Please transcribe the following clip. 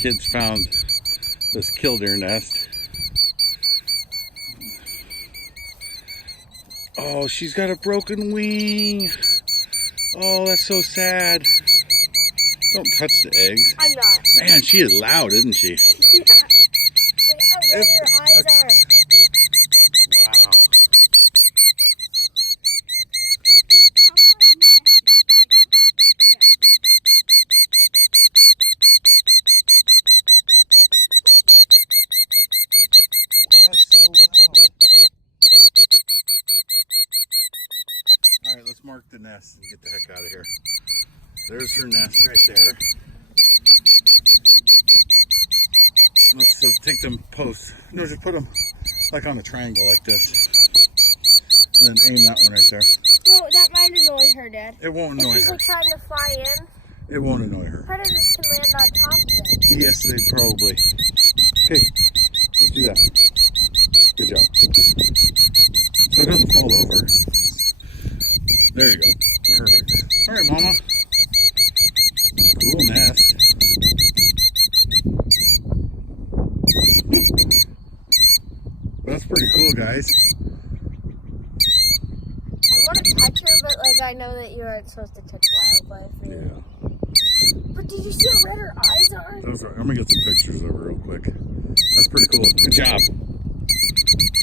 Kids found this killdeer nest. Oh, she's got a broken wing. Oh, that's so sad. Don't touch the eggs. I'm not. Man, she is loud, isn't she? Yeah. Look how red her eyes are. Wow. That's so loud. Alright, let's mark the nest and get the heck out of here. There's her nest right there. Let's take them posts. No, just put them like on a triangle like this. And then aim that one right there. No, that might annoy her, Dad. It won't annoy if people her. trying to fly in, It won't annoy her. predators can land on top of them. Yes, they probably. Okay, let's do that. Good job. So it doesn't fall over. There you go. Perfect. Sorry, Mama. Cool nest. That's pretty cool, guys. I want to touch her, but like I know that you aren't supposed to touch wildlife. Yeah. But did you see how red her eyes are? Those are, I'm gonna get some pictures of her real quick. That's pretty cool. Good job.